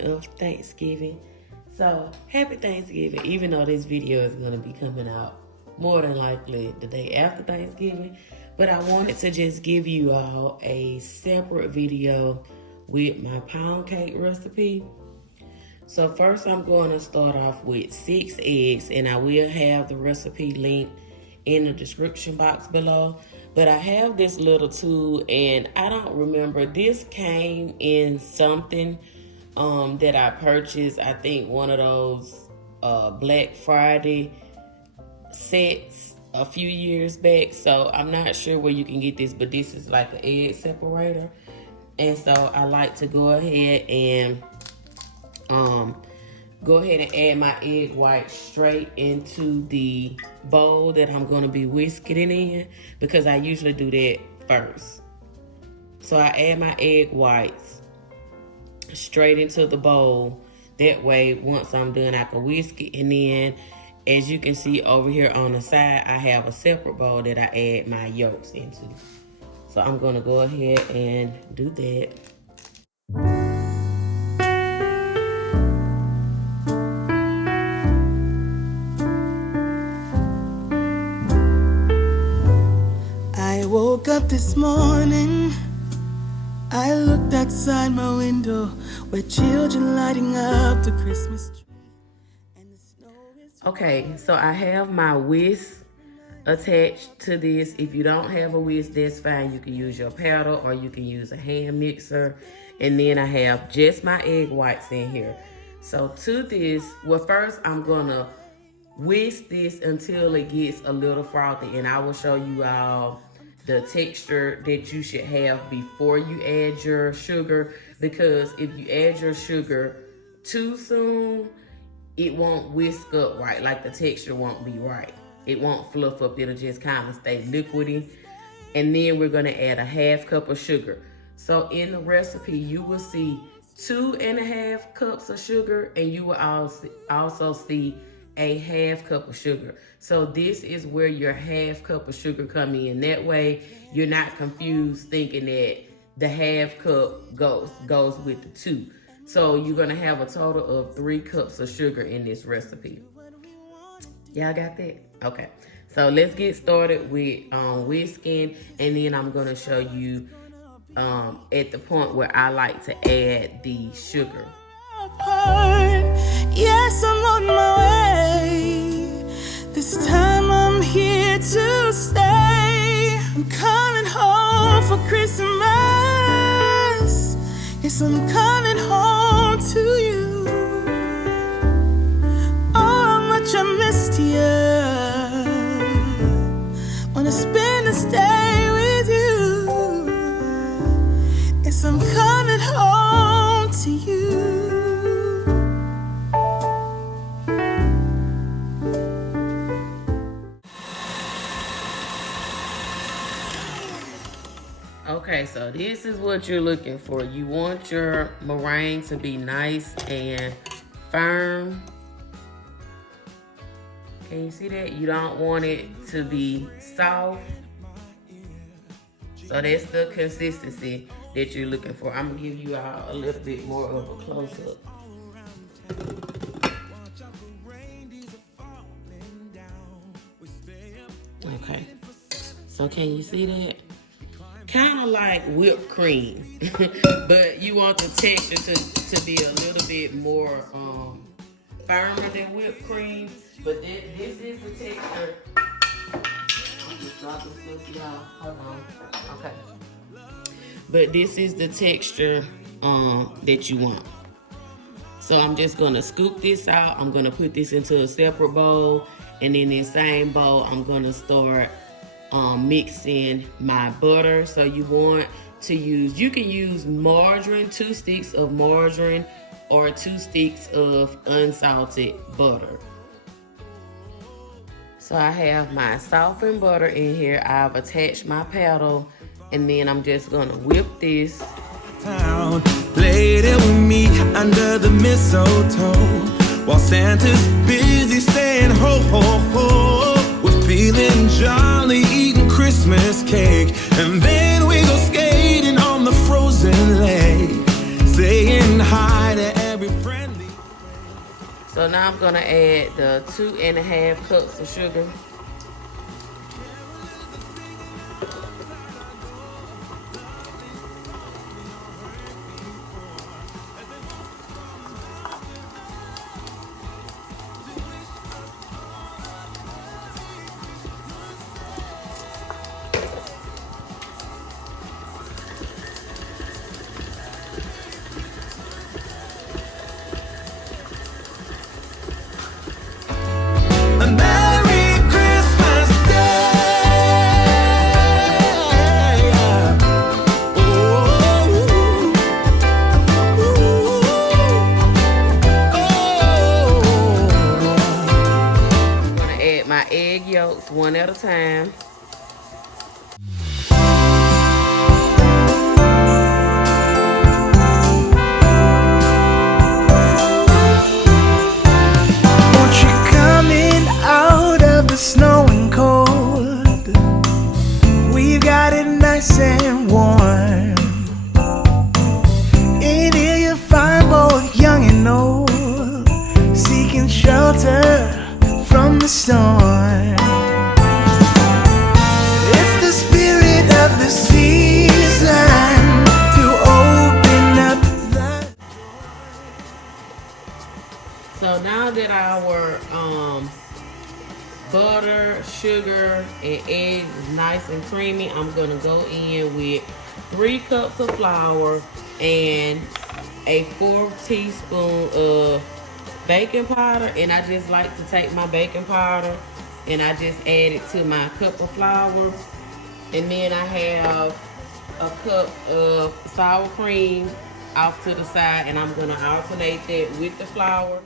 morning of Thanksgiving. So, happy Thanksgiving, even though this video is going to be coming out more than likely the day after Thanksgiving. But I wanted to just give you all a separate video with my pound cake recipe. So first I'm going to start off with 6 eggs, and I will have the recipe link in the description box below. But I have this little tool, and I don't remember, this came in something that I purchased, I think one of those Black Friday sets a few years back. So I'm not sure where you can get this, but this is like an egg separator. And so I like to go ahead and add my egg white straight into the bowl that I'm going to be whisking it in, because I usually do that first. So I add my egg whites straight into the bowl. That way, once I'm done, I can whisk it. And then, as you can see over here on the side, I have a separate bowl that I add my yolks into. So I'm going to go ahead and do that. I woke up this morning, I looked outside my window where children lighting up the Christmas tree. And the snow is... Okay, so I have my whisk attached to this. If you don't have a whisk, that's fine. You can use your paddle or you can use a hand mixer. And then I have just my egg whites in here. So to this, well, first I'm gonna whisk this until it gets a little frothy, and I will show you all the texture that you should have before you add your sugar, because if you add your sugar too soon, it won't whisk up right, like the texture won't be right. It won't fluff up, it'll just kind of stay liquidy. And then we're gonna add a 1/2 cup of sugar. So in the recipe, you will see 2.5 cups of sugar, and you will also see a 1/2 cup of sugar. So this is where your 1/2 cup of sugar come in. That way you're not confused thinking that the 1/2 cup goes with the 2. So you're gonna have a total of 3 cups of sugar in this recipe. Y'all got that? Okay. So let's get started with whisking, and then I'm gonna show you at the point where I like to add the sugar. Yes, I'm on my way. This time I'm here to stay. I'm coming home for Christmas. Yes, I'm coming home to you. Oh, how much I missed you. Wanna spend this day with you. Yes, I'm coming home to you. Okay, so this is what you're looking for. You want your meringue to be nice and firm. Can you see that? You don't want it to be soft. So that's the consistency that you're looking for. I'm gonna give you all a little bit more of a close-up. Okay, so can you see that? Kind of like whipped cream, but you want the texture to be a little bit more firmer than whipped cream. But this is the texture. I'm just dropping stuff, y'all. Hold on. Okay. But this is the texture that you want. So I'm just gonna scoop this out. I'm gonna put this into a separate bowl, and in the same bowl, I'm gonna start mixing my butter. So you want to use, you can use margarine, 2 sticks of margarine, or 2 sticks of unsalted butter. So I have my softened butter in here. I've attached my paddle, and then I'm just gonna whip this. Played it with me under the mistletoe while Santa's busy saying ho ho ho. We're feeling jolly, eating Christmas cake, and then we go skating on the frozen lake, saying hi to every So now I'm gonna add the 2.5 cups of sugar. Egg yolks one at a time. Won't you come in out of the snow and cold? We've got it nice and warm. In here you'll find both young and old, seeking shelter from the storm. It's the spirit of the season to open up the. So now that our butter, sugar, and eggs is nice and creamy, I'm gonna go in with 3 cups of flour and a 4 teaspoon of baking powder. And I just like to take my baking powder and I just add it to my cup of flour. And then I have a cup of sour cream off to the side, and I'm gonna alternate that with the flour.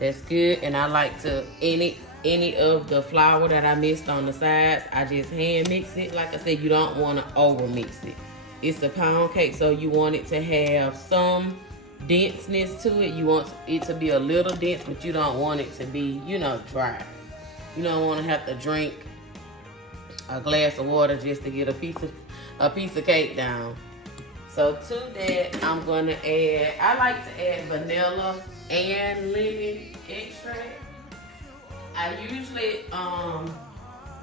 That's good. And I like to, any of the flour that I mixed on the sides, I just hand mix it. Like I said, you don't want to over mix it. It's a pound cake, so you want it to have some denseness to it. You want it to be a little dense, but you don't want it to be, you know, dry. You don't want to have to drink a glass of water just to get a piece of cake down. So to that, I'm gonna add, I like to add vanilla and lemon extract. I usually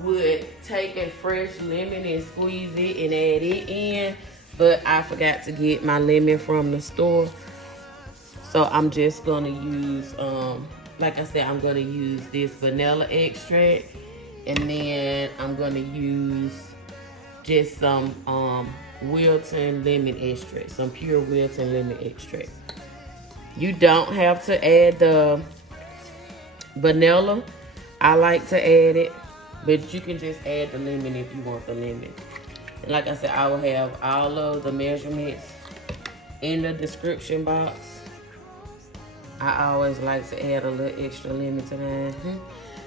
would take a fresh lemon and squeeze it and add it in, but I forgot to get my lemon from the store. So I'm just gonna use, like I said, I'm gonna use this vanilla extract, and then I'm gonna use just some Wilton lemon extract, some pure Wilton lemon extract. You don't have to add the vanilla. I like to add it, but you can just add the lemon if you want the lemon. And like I said, I will have all of the measurements in the description box. I always like to add a little extra lemon to mine.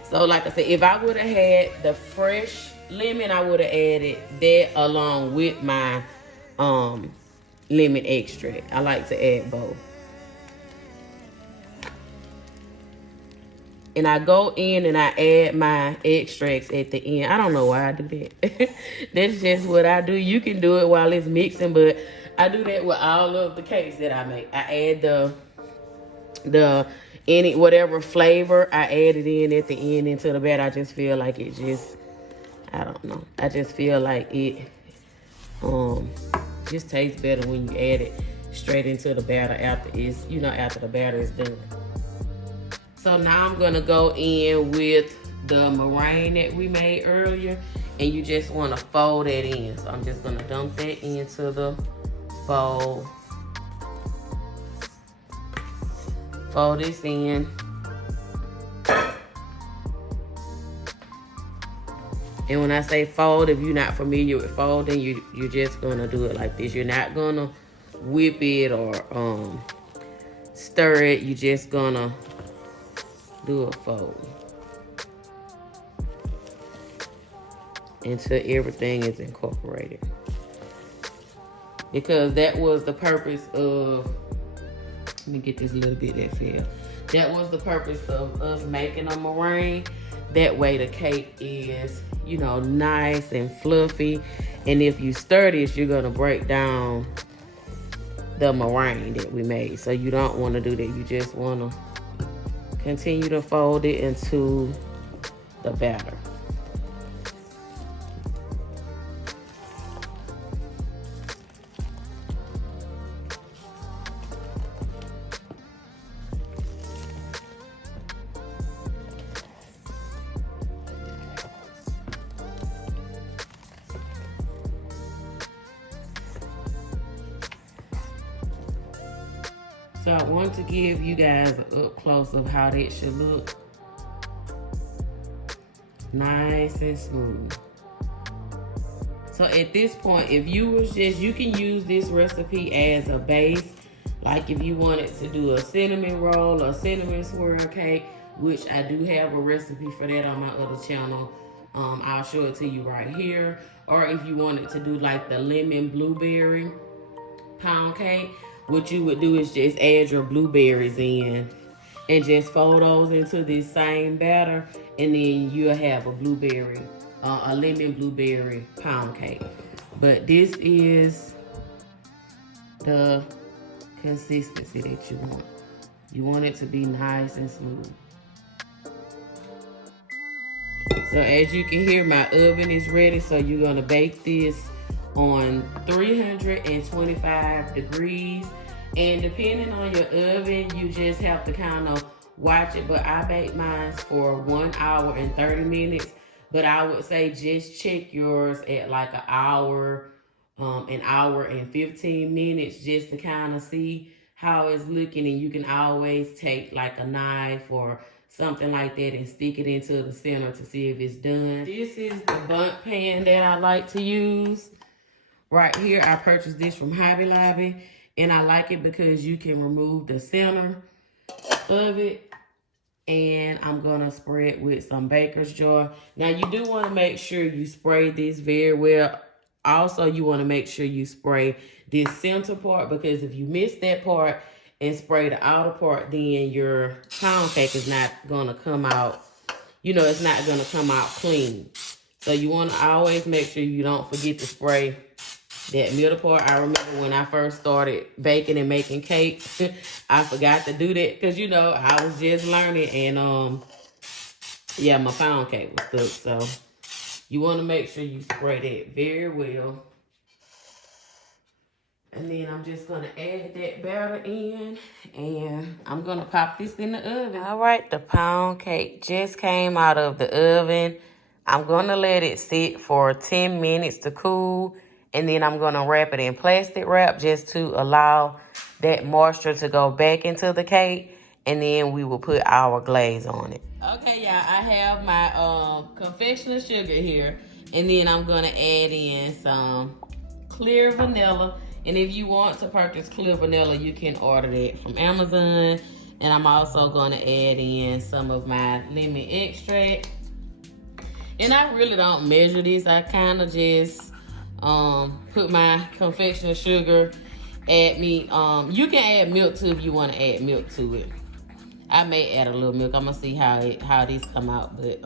So like I said, if I would have had the fresh lemon, I would have added that along with my lemon extract. I like to add both. And I go in and I add my extracts at the end. I don't know why I do that. That's just what I do. You can do it while it's mixing, but I do that with all of the cakes that I make. I add any whatever flavor, I add it in at the end into the batter. I just feel like it just, I don't know. I just feel like it just tastes better when you add it straight into the batter after it's, you know, after the batter is done. So now I'm gonna go in with the meringue that we made earlier. and you just want to fold that in. So I'm just gonna dump that into the bowl. Fold this in. And when I say fold, if you're not familiar with folding, you're just gonna do it like this. You're not gonna whip it or stir it. You're just gonna do a fold until everything is incorporated. Because that was the purpose of, let me get this little bit that fell. That was the purpose of us making a meringue. That way the cake is, you know, nice and fluffy. And if you stir this, you're gonna break down the meringue that we made. So you don't wanna do that. You just wanna continue to fold it into the batter. So I want to give you guys an up close of how that should look. Nice and smooth. So at this point, if you was just, you can use this recipe as a base. Like if you wanted to do a cinnamon roll or cinnamon swirl cake, which I do have a recipe for that on my other channel. I'll show it to you right here. Or if you wanted to do like the lemon blueberry pound cake, what you would do is just add your blueberries in and just fold those into this same batter, and then you'll have a blueberry, a lemon blueberry pound cake. But this is the consistency that you want. You want it to be nice and smooth. So as you can hear, my oven is ready. So you're gonna bake this on 325 degrees. And depending on your oven, you just have to kind of watch it. But I bake mine for 1 hour and 30 minutes. But I would say just check yours at like an hour and 15 minutes, just to kind of see how it's looking. And you can always take like a knife or something like that and stick it into the center to see if it's done. This is the bundt pan that I like to use. Right here, I purchased this from Hobby Lobby. And I like it because you can remove the center of it. And I'm going to spray it with some baker's jar. Now, you do want to make sure you spray this very well. Also, you want to make sure you spray this center part, because if you miss that part and spray the outer part, then your pound cake is not going to come out, you know, it's not going to come out clean. So you want to always make sure you don't forget to spray that middle part. I remember when I first started baking and making cakes, I forgot to do that because, you know, I was just learning, and yeah, my pound cake was stuck. So you want to make sure you spray that very well. And then I'm just going to add that batter in, and I'm going to pop this in the oven. All right, the pound cake just came out of the oven. I'm going to let it sit for 10 minutes to cool. And then I'm going to wrap it in plastic wrap just to allow that moisture to go back into the cake. And then we will put our glaze on it. Okay, y'all, I have my confectioner sugar here. And then I'm going to add in some clear vanilla. And if you want to purchase clear vanilla, you can order that from Amazon. And I'm also going to add in some of my lemon extract. And I really don't measure this. I kind of just put my confectioner sugar, add me, you can add milk too if you want to add milk to it. I may add a little milk. I'm gonna see how these come out, but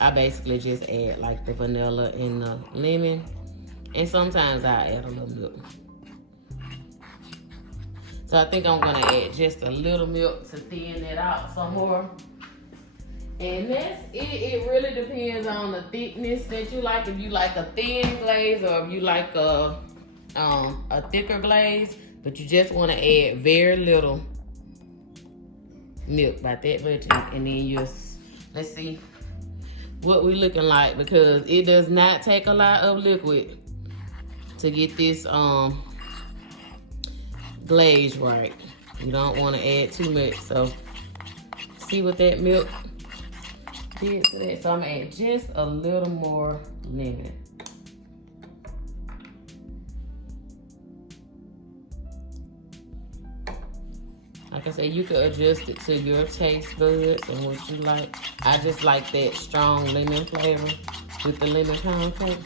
I basically just add like the vanilla and the lemon, and sometimes I add a little milk. So I think I'm gonna add just a little milk to thin it out some more. And that's it. It really depends on the thickness that you like. If you like a thin glaze, or if you like a thicker glaze, but you just want to add very little milk, by that much, and then you, let's see, what we looking like, because it does not take a lot of liquid to get this glaze right. You don't want to add too much. So see what that milk did to that. So I'm gonna add just a little more lemon. Like I said, you can adjust it to your taste buds and what you like. I just like that strong lemon flavor with the lemon pound cake.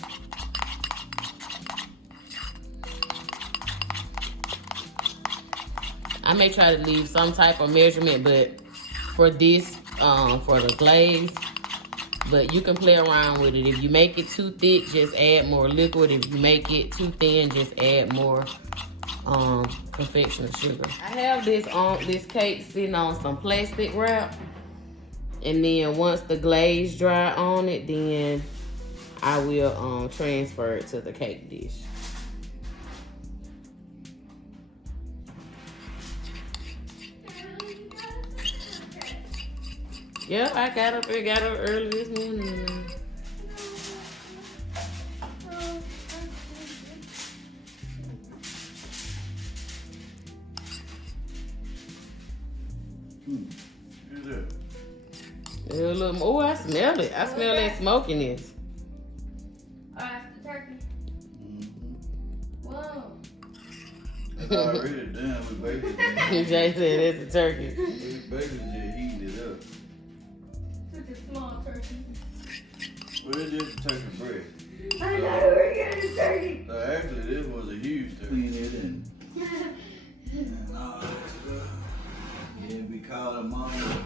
I may try to leave some type of measurement, but for this, for the glaze, but you can play around with it. If you make it too thick, just add more liquid. If you make it too thin, just add more confectioner sugar. I have this cake sitting on some plastic wrap, and then once the glaze dry on it, then I will transfer it to the cake dish. Yeah, I got up early this morning. Oh, I smell it. I smell that smokiness. That's the turkey. Whoa. It's already done with bacon. Jay said that's a turkey. Bacon just heating it up. Such a small turkey. Well, it's just turkey breast. I know we're getting a turkey. So actually, this was a huge turkey. Clean it in. And all that stuff. Yeah, we called them mama.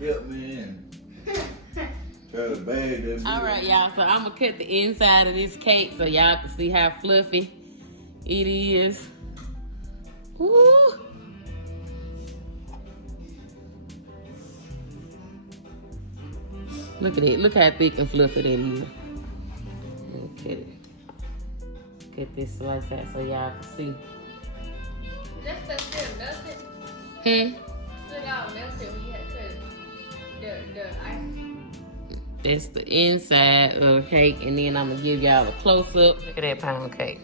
Help me in. Try to bag that. All right, y'all. So I'm gonna cut the inside of this cake so y'all can see how fluffy it is. Woo! Look at it. Look how thick and fluffy that is. Look at it. Cut this slice out so y'all can see. That's the still melted. Still got melted when you had cut the ice. That's the inside of the cake, and then I'm gonna give y'all a close up. Look at that pound cake.